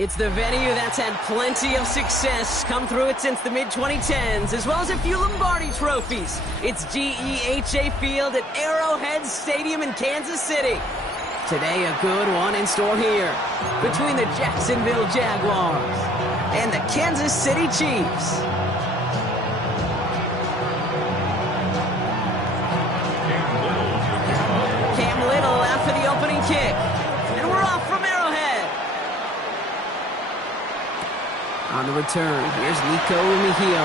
It's the venue that's had plenty of success come through it since the mid-2010s, as well as a few Lombardi trophies. It's GEHA Field at Arrowhead Stadium in Kansas City. Today, a good one in store here between the Jacksonville Jaguars and the Kansas City Chiefs. Cam Little out for the opening kick. And we're off from Arrowhead. On the return, here's Nico Mejio.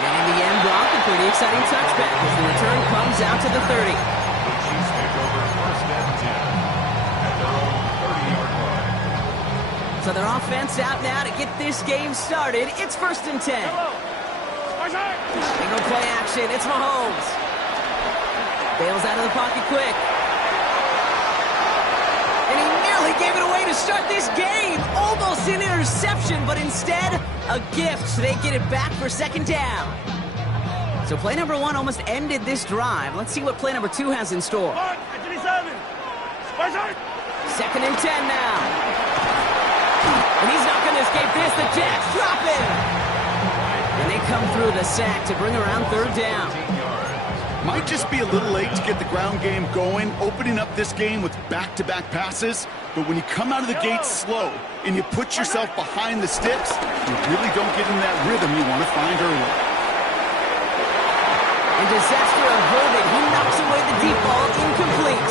And in the end, Brock, a pretty exciting touchback as the return comes out to the 30. The Chiefs take over first and 10 at their own 30-yard line. So their offense out now to get this game started. It's first and 10. They go play action. It's Mahomes. Bails out of the pocket quick. And he nearly gave it away to start this game. Almost an interception, but instead, a gift. They get it back for second down. So play number one almost ended this drive. Let's see what play number two has in store. Second and 10 now. And he's not going to escape this. The Jacks drop him. And they come through the sack to bring around third down. Might just be a little late to get the ground game going, opening up this game with back-to-back passes. But when you come out of the gate slow and you put yourself behind the sticks, you really don't get in that rhythm you want to find early. And disaster averted. He knocks away the deep ball, incomplete.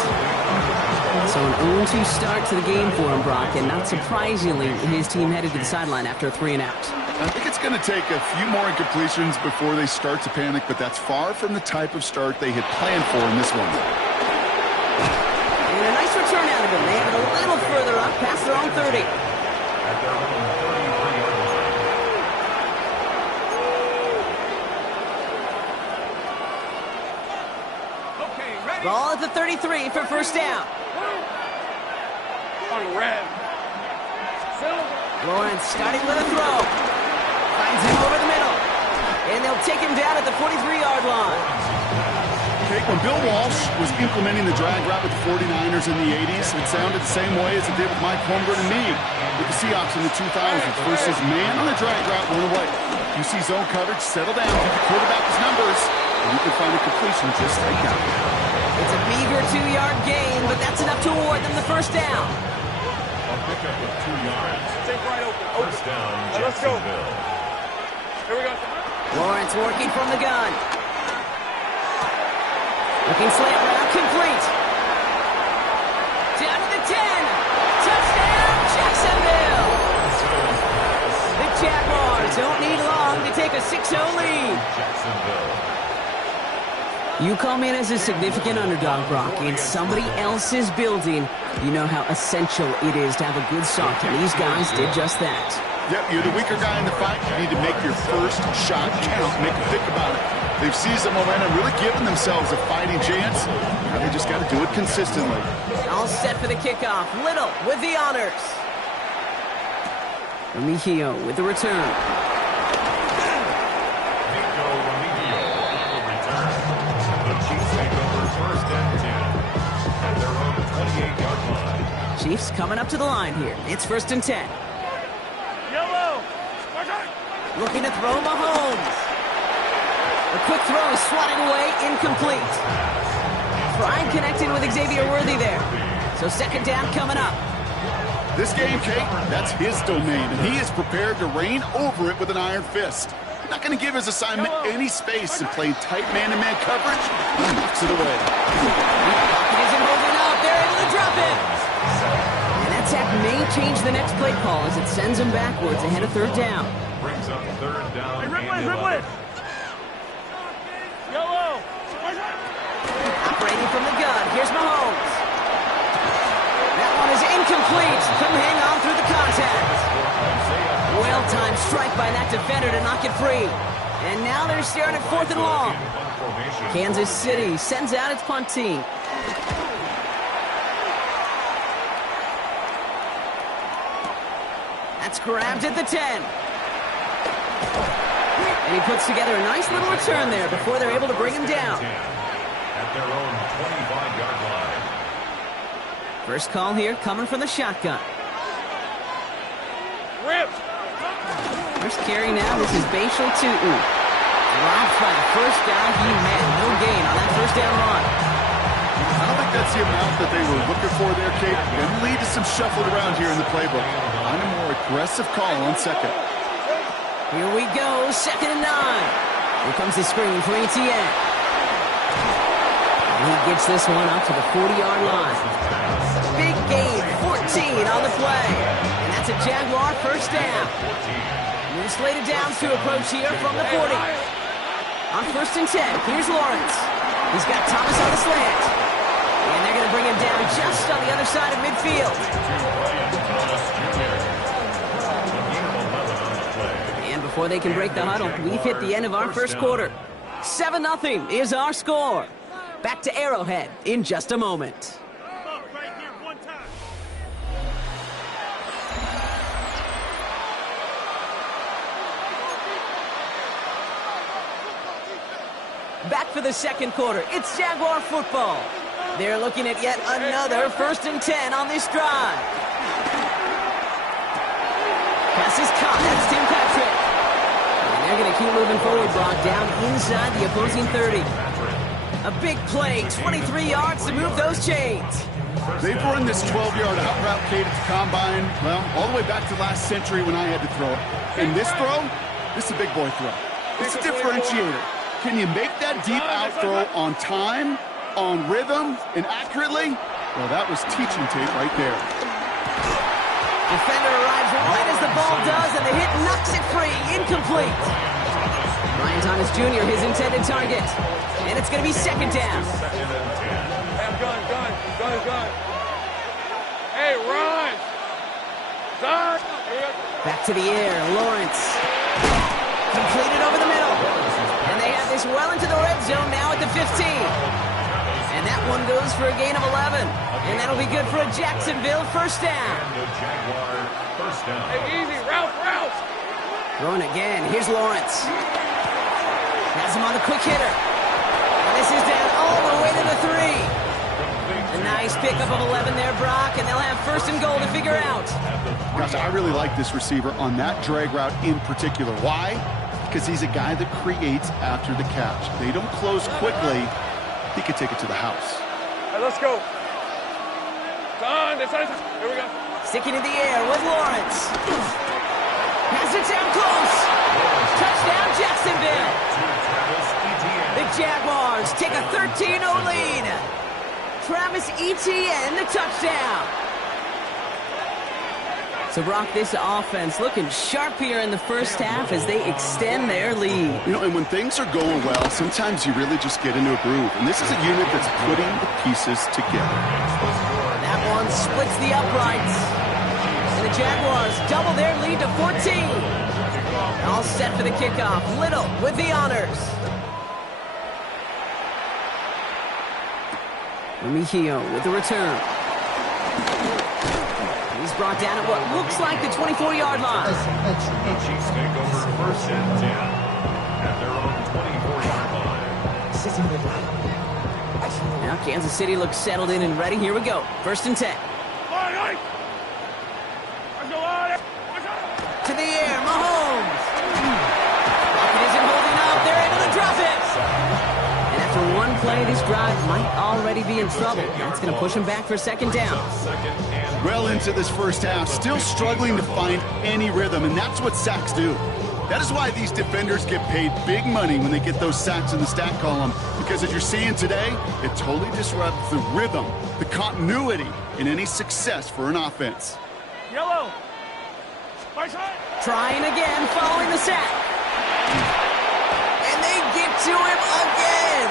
So an 0-2 start to the game for him, Brock, and not surprisingly, his team headed to the sideline after a 3-and-out. I think it's going to take a few more incompletions before they start to panic, but that's far from the type of start they had planned for in this one. And a nice return out of him. They have it a little further up, past their own 30. At their own 33-yard line. Ball at the 33 for first down. Lawrence starting with a throw. Finds him over the middle. And they'll take him down at the 43-yard line. Okay, when Bill Walsh was implementing the drag route with the 49ers in the 80s, it sounded the same way as it did with Mike Holmgren and me with the Seahawks in the 2000s. Versus man on the drag route, run away. You see zone coverage, settle down, give the quarterback his numbers, and you can find a completion just like that. It's a meager 2-yard gain, but that's enough to award them the first down. A pickup of 2 yards. Take right open. First down, Let's go. Jacksonville. Here we go. Lawrence working from the gun. Looking slant route, complete. Down to the 10. Touchdown, Jacksonville. The Jaguars don't need long to take a 6-0 lead. Jacksonville. You come in as a significant underdog, Brock, in somebody else's building. You know how essential it is to have a good start, and these guys did just that. Yep, you're the weaker guy in the fight. You need to make your first shot count. Make them think about it. They've seized the momentum, really given themselves a fighting chance. Now they just got to do it consistently. All set for the kickoff. Little with the honors. Mejio with the return. Nico Mejio will return. The Chiefs take over first and 10 at their own 28-yard line. Chiefs coming up to the line here. It's first and 10. Yellow. Looking to throw Mahomes. A quick throw is swatted away, incomplete. Prime connected with Xavier Worthy there. So second down coming up. This game, Kate, that's his domain, and he is prepared to reign over it with an iron fist. Not going to give his assignment any space and play tight man-to-man coverage. He knocks it away. Pocket isn't holding up. They're able to drop him. And that sack may change the next play call as it sends him backwards ahead of third down. Brings up third down. Hey, and Ripley. Yellow. Operating from the gun. Here's Mahomes. That one is incomplete. Couldn't hang on through the contact. Well-timed strike by that defender to knock it free. And now they're staring at fourth and long. Kansas City sends out its punt team. That's grabbed at the 10. And he puts together a nice little return there before they're able to bring him down. At their own 25-yard line. First call here coming from the shotgun. Ribs. First carry now, this is Bashal Tutin. Dropped by the first guy he met. No gain on that first down run. I don't think that's the amount that they were looking for there, Kate. Going to lead to some shuffled around here in the playbook. On a more aggressive call on second. Here we go, 2nd and 9. Here comes the screen for Etienne. And he gets this one up to the 40-yard line. Big gain, 14 on the play. And that's a Jaguar first down. New slated downs to approach here from the 40. On 1st and 10, here's Lawrence. He's got Thomas on the slant. And they're going to bring him down just on the other side of midfield. And before they can break the huddle, we've hit the end of our first quarter. 7-0 is our score. Back to Arrowhead in just a moment. Back for the second quarter. It's Jaguar football. They're looking at yet another 1st and 10 on this drive. Pass is caught. That's Tim Patrick. And they're going to keep moving forward, Brock, down inside the opposing 30. A big play, 23 yards to move those chains. They've run this 12-yard out route, Kate, at the combine, well, all the way back to last century when I had to throw it. In this throw, this is a big boy throw. It's a differentiator. Can you make that deep out throw on time, on rhythm, and accurately? Well, that was teaching tape right there. Defender arrives right as the ball does, and the hit knocks it free. Incomplete. Ryan Thomas Jr., his intended target. And it's going to be 2nd down. Gun. Hey, run. Gun. Back to the air, Lawrence. Completed over the middle. And they have this well into the red zone now at the 15. And that one goes for a gain of 11. And that'll be good for a Jacksonville first down. Hey, easy. Route. Throwing again. Here's Lawrence. Has him on the quick hitter. And this is down all the way to the 3. A nice pickup of 11 there, Brock, and they'll have 1st and goal to figure out. Gosh, I really like this receiver on that drag route in particular. Why? Because he's a guy that creates after the catch. They don't close quickly. He could take it to the house. All right, let's go. Done. Here we go. Sticking in the air with Lawrence. Has it down close. Touchdown, Jacksonville. The Jaguars take a 13-0 lead. Travis Etienne, the touchdown. So, Brock, this offense looking sharp here in the first half as they extend their lead. You know, and when things are going well, sometimes you really just get into a groove. And this is a unit that's putting the pieces together. That one splits the uprights. And the Jaguars double their lead to 14. All set for the kickoff. Little with the honors. Remigio with the return. He's brought down at what looks like the 24-yard line. Chiefs take over 1st and 10 at their own 24-yard line. Now Kansas City looks settled in and ready. Here we go. 1st and 10. To the air, Mahomes. Pocket isn't holding up. They're able to drop it. And after one play, this drive might already be in trouble. That's going to push him back for 2nd down. Well into this first half, still struggling to find any rhythm, and that's what sacks do. That is why these defenders get paid big money when they get those sacks in the stat column, because as you're seeing today, it totally disrupts the rhythm, the continuity in any success for an offense. Yellow. Right side. Trying again, following the sack. And they get to him again.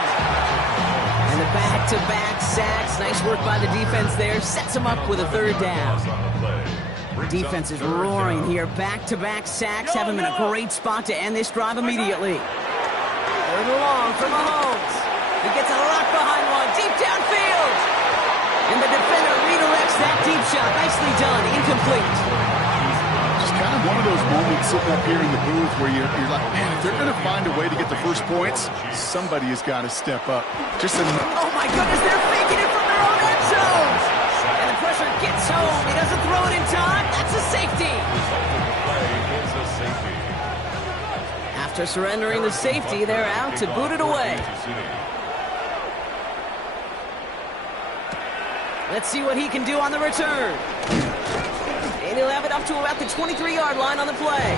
And the back-to-back sacks. Nice work by the defense there. Sets him up with a 3rd down. Defense is roaring here. Back-to-back sacks have him in a great spot to end this drive immediately. 3rd and long for Mahomes. He gets a lock behind one. Deep downfield. And the defender redirects that deep shot. Nicely done. Incomplete. Kind of one of those moments sitting up here in the booth where you're like, man, if they're going to find a way to get the first points, somebody has got to step up. Oh, my goodness, they're faking it from their own end zone. And the pressure gets home. He doesn't throw it in time. That's a safety. After surrendering the safety, they're out to boot it away. Let's see what he can do on the return. And he'll have it up to about the 23-yard line on the play.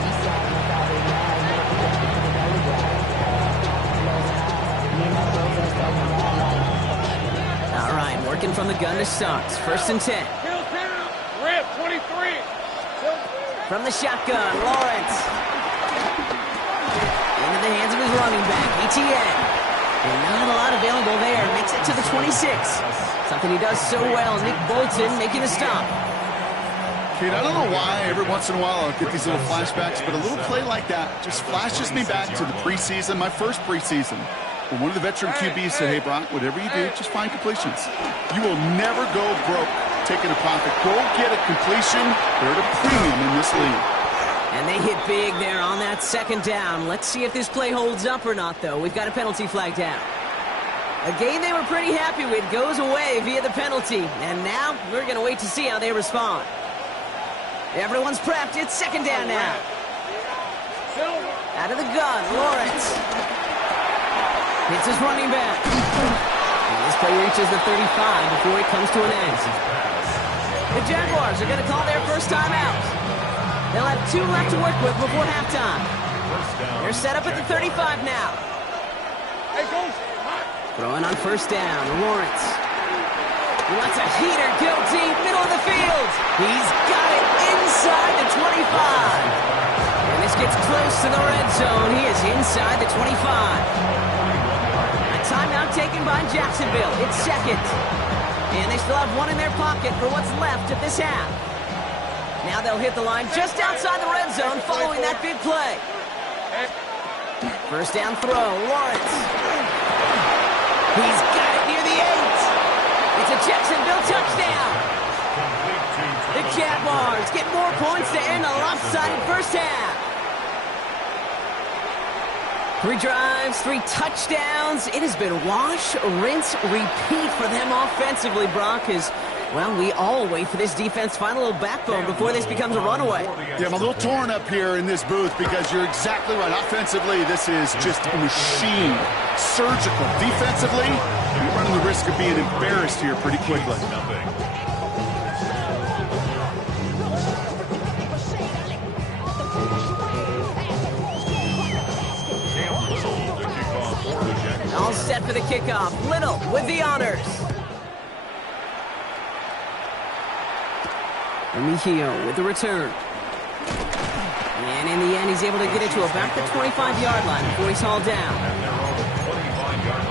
All right, working from the gun to start. 1st and 10. Rip, 23. From the shotgun, Lawrence. Into the hands of his running back, ETN. And not a lot available there. Makes it to the 26. Something he does so well. Nick Bolton making the stop. Kate, I don't know why every once in a while I'll get these little flashbacks, but a little play like that just flashes me back to the preseason, my first preseason. When one of the veteran QBs said, hey, Brock, whatever you do, just find completions. You will never go broke taking a profit. Go get a completion. They're at a premium in this league. And they hit big there on that 2nd down. Let's see if this play holds up or not, though. We've got a penalty flag down. A game they were pretty happy with goes away via the penalty. And now we're going to wait to see how they respond. Everyone's prepped. It's 2nd down now. Out of the gun, Lawrence. Hits his running back. And this play reaches the 35 before it comes to an end. The Jaguars are going to call their first time out. They'll have 2 left to work with before halftime. They're set up at the 35 now. Throwing on 1st down, Lawrence. He lets a heater go deep, middle of the field. He's got it inside the 25. And this gets close to the red zone. He is inside the 25. A timeout taken by Jacksonville. It's 2nd. And they still have 1 in their pocket for what's left of this half. Now they'll hit the line just outside the red zone following that big play. 1st down throw, Lawrence. He's got it near the 8. It's a Jacksonville touchdown. The Jaguars get more points to end a lopsided first half. 3 drives, 3 touchdowns. It has been wash, rinse, repeat for them offensively, Brock, as, well, we all wait for this defense to find a little backbone before this becomes a runaway. Yeah, I'm a little torn up here in this booth because you're exactly right. Offensively, this is just a machine. Surgical. Defensively, you're running the risk of being embarrassed here pretty quickly. All set for the kickoff. Little with the honors. Mejio with the return. And in the end, he's able to get it to about the 25-yard line before he's hauled down. And they're on the 25-yard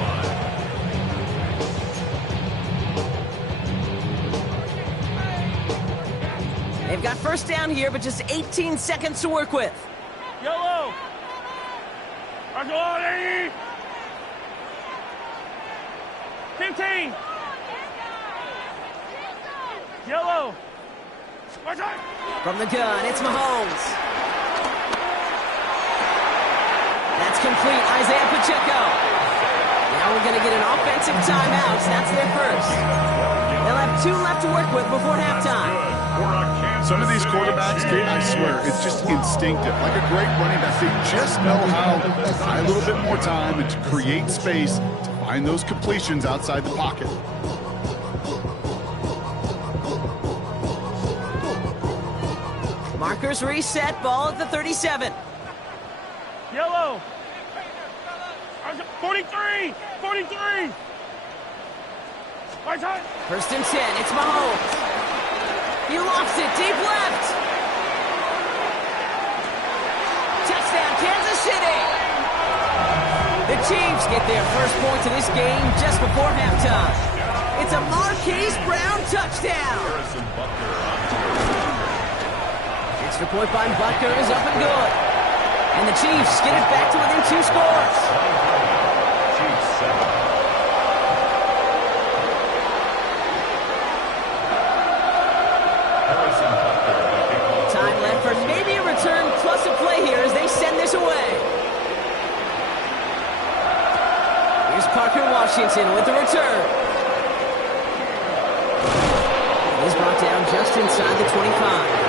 line. They've got 1st down here, but just 18 seconds to work with. Yellow. Go on, 15. Yellow. From the gun, it's Mahomes. That's complete. Isaiah Pacheco. Now we're going to get an offensive timeout. That's their first. They'll have 2 left to work with before halftime. Some of these quarterbacks, I swear, it's just instinctive. Like a great running back, they just know how to buy a little bit more time and to create space to find those completions outside the pocket. Markers reset, ball at the 37. Yellow. 43. 43. 1st and 10, it's Mahomes. He lofts it deep left. Touchdown, Kansas City. The Chiefs get their first points of this game just before halftime. It's a Marquise Brown touchdown. Extra point by Butker is up and good. And the Chiefs get it back to within 2 scores. Time left for maybe a return plus a play here as they send this away. Here's Parker Washington with the return. He's brought down just inside the 25.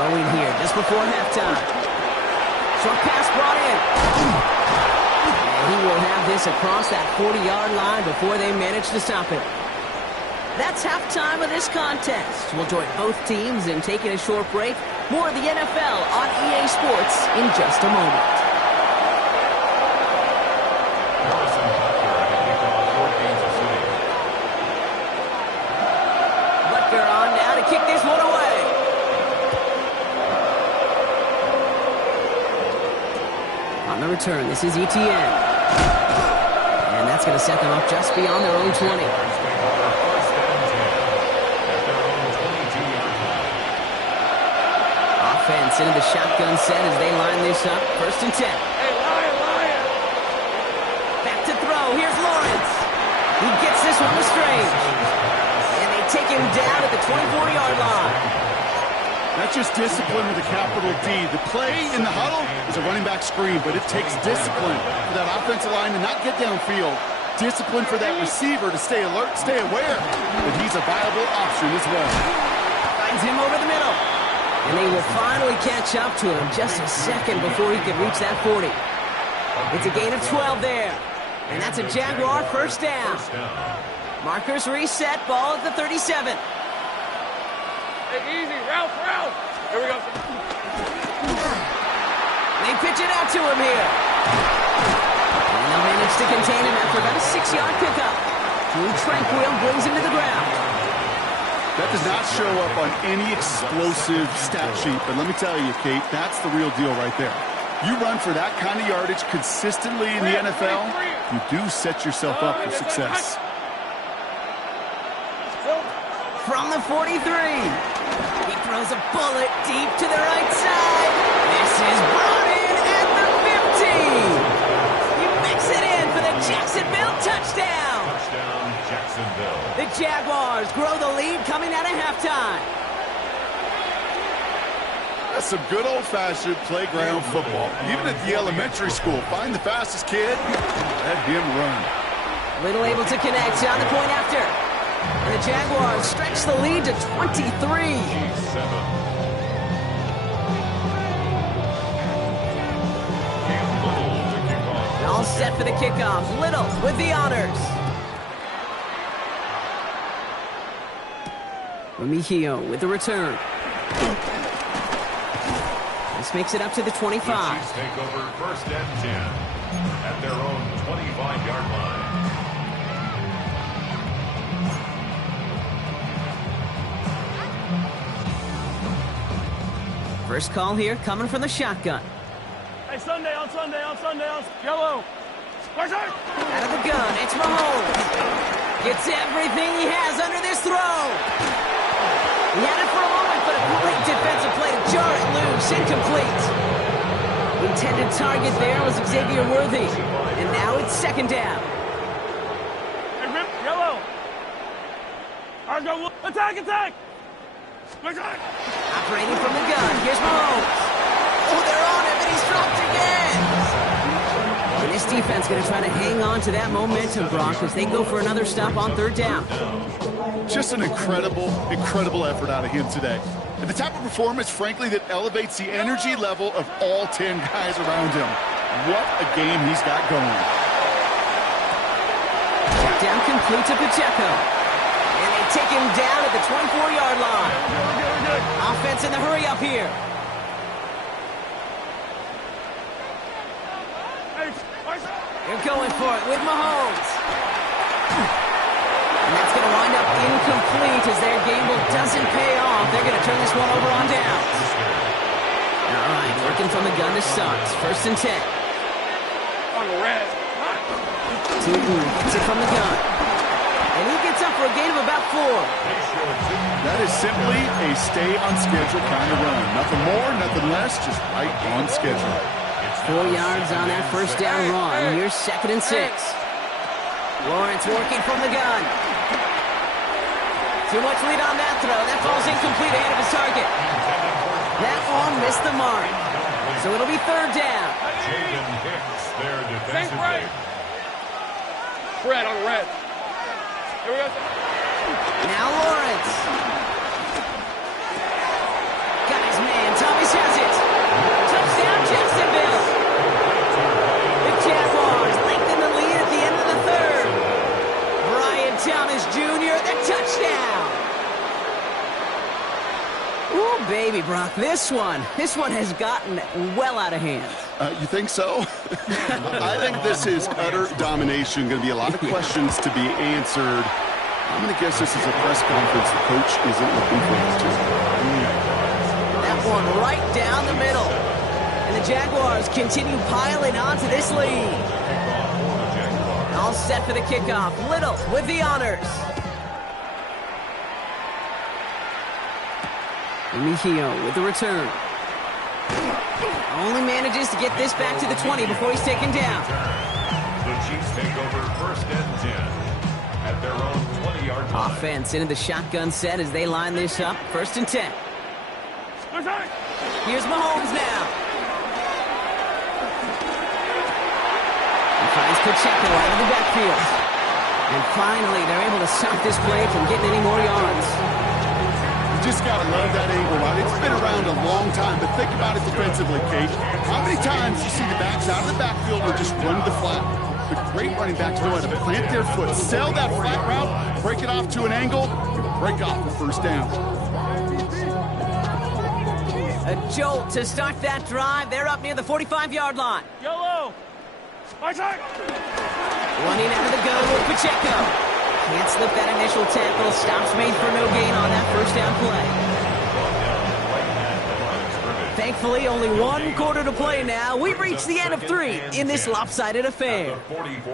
Throwing here just before halftime. Short pass brought in. And he will have this across that 40-yard line before they manage to stop it. That's halftime of this contest. We'll join both teams in taking a short break. More of the NFL on EA Sports in just a moment. Butker on now to kick this one away. On the return, this is Etienne. And that's going to set them up just beyond their own 20. Offense into the shotgun set as they line this up. 1st and 10. Hey, Lion! Back to throw. Here's Lawrence. He gets this one to Strange. And they take him down at the 24-yard line. That's just discipline with a capital D. The play in the huddle is a running back screen, but it takes discipline for that offensive line to not get downfield. Discipline for that receiver to stay alert, stay aware that he's a viable option as well. Finds him over the middle. And they will finally catch up to him just a second before he can reach that 40. It's a gain of 12 there. And that's a Jaguar 1st down. Markers reset, ball at the 37. Hey, easy. Ralph. Here we go. They pitch it out to him here. And they'll manage to contain him after about a 6-yard pickup. Drew Tranquill brings him to the ground. That does not show up on any explosive stat sheet, but let me tell you, Kate, that's the real deal right there. You run for that kind of yardage consistently in the NFL, you do set yourself up for success. From the 43, he throws a bullet deep to the right side. This is brought in at the 50. He makes it in for the Jacksonville touchdown. Jacksonville. The Jaguars grow the lead coming out of halftime. That's some good old-fashioned playground football. Even at the elementary school, find the fastest kid, let him run. Little able to connect on the point after. And the Jaguars stretch the lead to 23. All set for the kickoff. Little with the honors. Remigio with the return. This makes it up to the 25. The Chiefs take over 1st and 10 at their own 25-yard line. First call here coming from the shotgun. Hey, Sunday on yellow. Out of the gun, it's Mahomes. Gets everything he has under this throw. He had it for a moment, but a great defensive play to jar it loose. Incomplete. Intended target there was Xavier Worthy. And now it's 2nd down. Hey, Rip, yellow. Argo, attack! Operating from the gun, here's Mahomes. Oh, they're on him, and he's dropped again. And this defense going to try to hang on to that momentum, Brock, as they go for another stop on 3rd down. Just an incredible effort out of him today. And the type of performance, frankly, that elevates the energy level of all 10 guys around him. What a game he's got going. Check down complete to Pacheco. And they take him down at the 24-yard line. Offense in the hurry up here. They're going for it with Mahomes. And that's going to wind up incomplete as their gamble doesn't pay off. They're going to turn this one over on downs. All right, working from the gun to start. 1st and 10. On the red. Tootin gets it from the gun. And he gets up for a gain of about 4. That is simply a stay-on-schedule kind of run. Nothing more, nothing less, just right on schedule. 4 yards on that 1st down run. Here's 2nd and 6. Lawrence working from the gun. Too much lead on that throw. That ball's incomplete ahead of his target. That one missed the mark. So it'll be 3rd down. Jaden Hicks, their defensive back. Red on red. Here we go. Now Lawrence. Got his man Davis has it. Touchdown, Jacksonville. The Jaguars lengthen the lead at the end of the third. Brian Thomas Jr., the touchdown. Ooh, baby, Brock, this one has gotten well out of hand. You think so? I think this is utter domination. Going to be a lot of questions to be answered. I'm going to guess this is a press conference the coach isn't looking forward to. That one right down the middle. And the Jaguars continue piling onto this lead. All set for the kickoff. Little with the honors. Mejio with the return. Only manages to get this back to the 20 before he's taken down. The Chiefs take over first and 10 at their own 20-yard line. Offense into the shotgun set as they line this up. First and 10. Here's Mahomes now. He finds Pacheco out of the backfield. And finally, they're able to stop this play from getting any more yards. You just got to love that angle route. It's been around a long time, but think about it defensively, Kate. How many times you see the backs out of the backfield or just run the flat? The great running backs know how to plant their foot, sell that flat route, break it off to an angle, and break off the first down. A jolt to start that drive. They're up near the 45-yard line. Yellow. My side. Running out of the gun with Pacheco. Can't slip that initial tackle. Stops made for no gain on that first down play. Thankfully, only one quarter to play now. We've reached the end of 3 in this lopsided affair.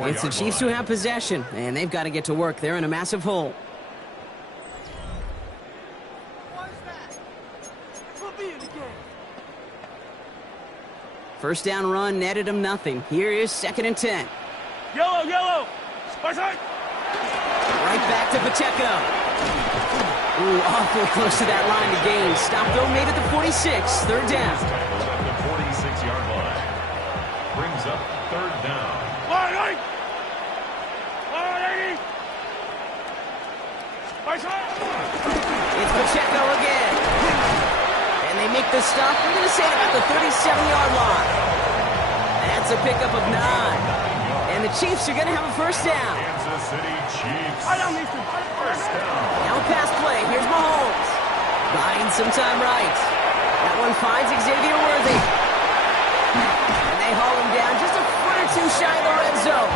It's the Chiefs who have possession, and they've got to get to work. They're in a massive hole. First down run netted him nothing. Here is second and 10. Yellow. My side. Right back to Pacheco. Ooh, awfully close to that line to gain. Stop though made at the 46. Third down. The 46-yard line brings up third down. My side. It's Pacheco again. And they make the stop. We're going to say about the 37-yard line. That's a pickup of 9. And the Chiefs are going to have a first down. Kansas City Chiefs. First down. Now pass play. Here's Mahomes. Buying some time right. That one finds Xavier Worthy. And they haul him down just a foot or two shy of the red zone.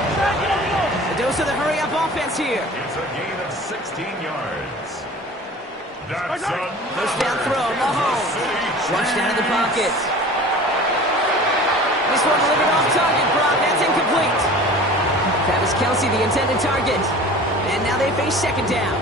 The dose of the hurry-up offense here. It's a gain of 16 yards. That's First down throw. Mahomes. Rushed out of the pocket. This one delivered off target, Brock. That's incomplete. Travis Kelce, the intended target. And now they face second down.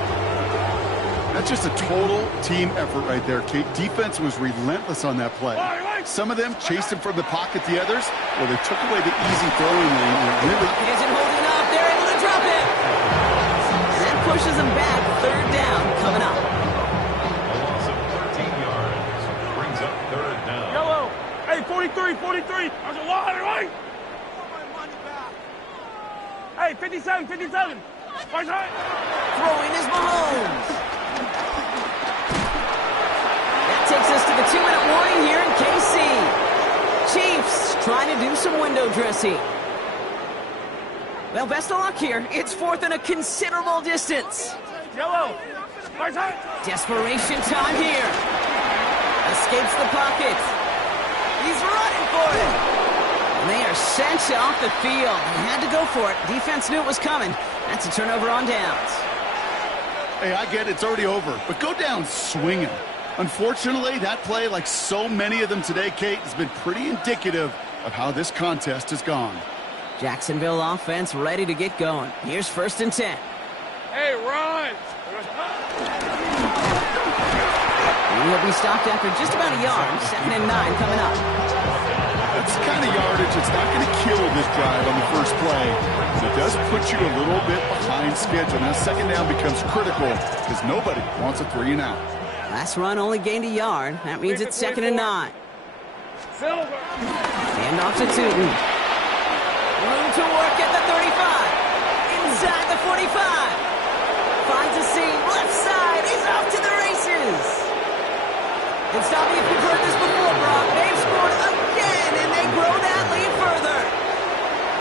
That's just a total team effort right there, Kate. Defense was relentless on that play. Some of them chased him from the pocket, the others, well, they took away the easy throwing lane. And really Isn't holding up. They're able to drop it. And that pushes them back. Third down coming up. A loss of 13 yards brings up third down. Yellow. Hey, 43. There's a lot right. Hey, 57. My side. Throwing is Mahomes. That takes us to the 2-minute warning here in KC. Chiefs trying to do some window dressing. Well, best of luck here. It's fourth and a considerable distance. Yellow. My side. Desperation time here. Escapes the pocket. He's running for it. And they are sent off the field. They had to go for it. Defense knew it was coming. That's a turnover on downs. Hey, I get it. It's already over. But go down swinging. Unfortunately, that play, like so many of them today, Kate, has been pretty indicative of how this contest has gone. Jacksonville offense ready to get going. Here's first and 10. Hey, run. He'll be stopped after just about a yard. Second and 9 coming up. That's the kind of yardage that's not going to kill this drive on the first play. But it does put you a little bit behind schedule. Now second down becomes critical because nobody wants a 3-and-out. Last run only gained a yard. That means it's second and 9. Silver. Hand off to Tootin. Room to work at the 35. Inside the 45. Finds a seam. Left side. He's off to the races. And stop me if you've heard this before, Brock. They've scored again, and they grow that lead further.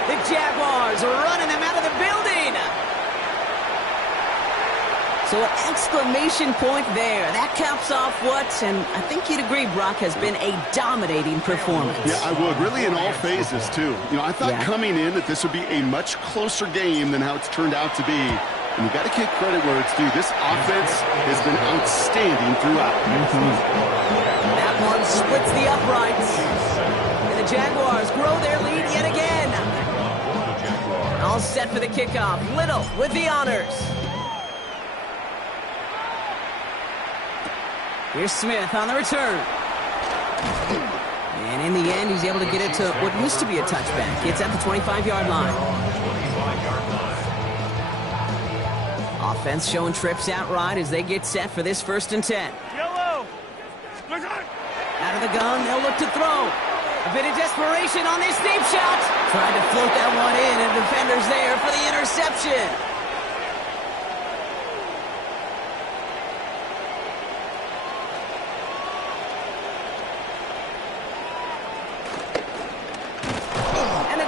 The Jaguars are running them out of the building. So an exclamation point there. That caps off what, and I think you'd agree, Brock, has been a dominating performance. Yeah, I would. Really in all phases, too. You know, I thought coming in that this would be a much closer game than how it's turned out to be. And you got to give credit where it's due. This offense has been outstanding throughout. That one splits the uprights. And the Jaguars grow their lead yet again. All set for the kickoff. Little with the honors. Here's Smith on the return. And in the end, he's able to get it to what used to be a touchback. It's at the 25-yard line. Offense showing trips out right as they get set for this 1st and 10. Yellow. Out of the gun, they'll look to throw. A bit of desperation on this deep shot. Trying to float that one in, and defenders there for the interception.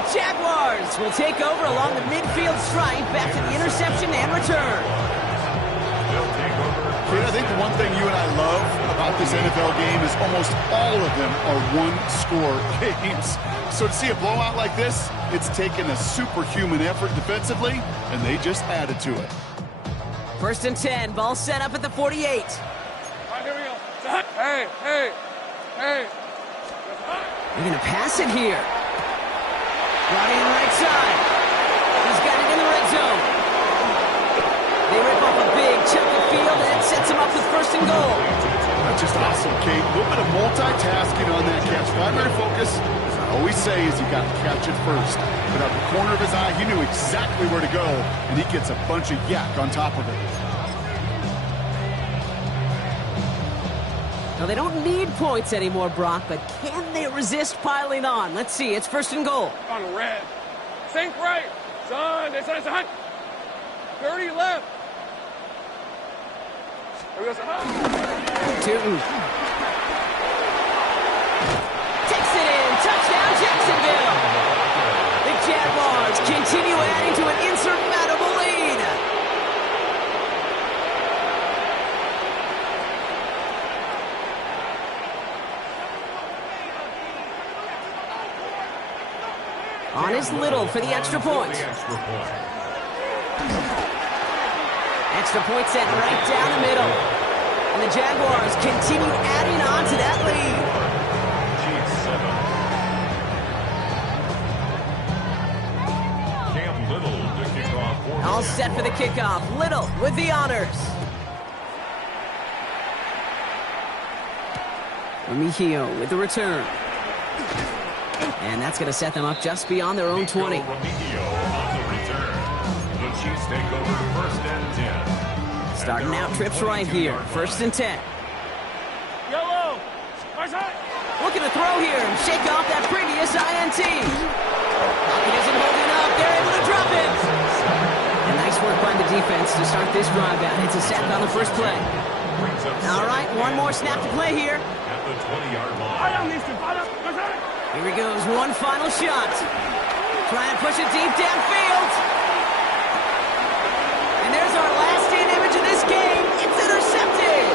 Jaguars will take over along the midfield stripe back to the interception and return. Kid, I think the one thing you and I love about this NFL game is almost all of them are one-score games. So to see a blowout like this, it's taken a superhuman effort defensively, and they just added to it. 1st and 10, ball set up at the 48. All right, here we go. Hey. They're going to pass it here. Brought in right side. He's got it in the red zone. They rip off a big chunk of field, and it sets him up with 1st and goal. That's just awesome, Kate. A little bit of multitasking on that catch. Primary focus, as I always say, is you got to catch it first. But out the corner of his eye, he knew exactly where to go, and he gets a bunch of yak on top of it. Now, they don't need points anymore, Brock, but can they resist piling on? Let's see. It's 1st and goal. On red. Sink right. Son. 30 left. Here we go, son. Tootin. Takes it in. Touchdown, Jacksonville. The Jaguars continue adding to an insurmountable lead. On is Little for the extra point. Extra point set right down the middle. And the Jaguars continue adding on to that lead. Cam Little to kick off. All set for the kickoff. Little with the honors. Remigio with the return. And that's going to set them up just beyond their own 20. Remigio on the return. The Chiefs take over 1st and 10. Starting out trips right here. 1st and 10. Yellow. Right side. Looking to throw here and shake off that previous INT. Pocket isn't holding up. They're able to drop it. And nice work by the defense to start this drive out. It's a sack on the first play. All right, one more snap to play here. At the 20-yard line. Here he goes, one final shot. Trying to push it deep downfield. And there's our last in image of this game. It's intercepted.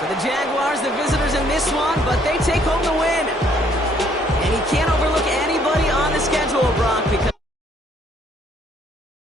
So the Jaguars, the visitors in this one, but they take home the win. And he can't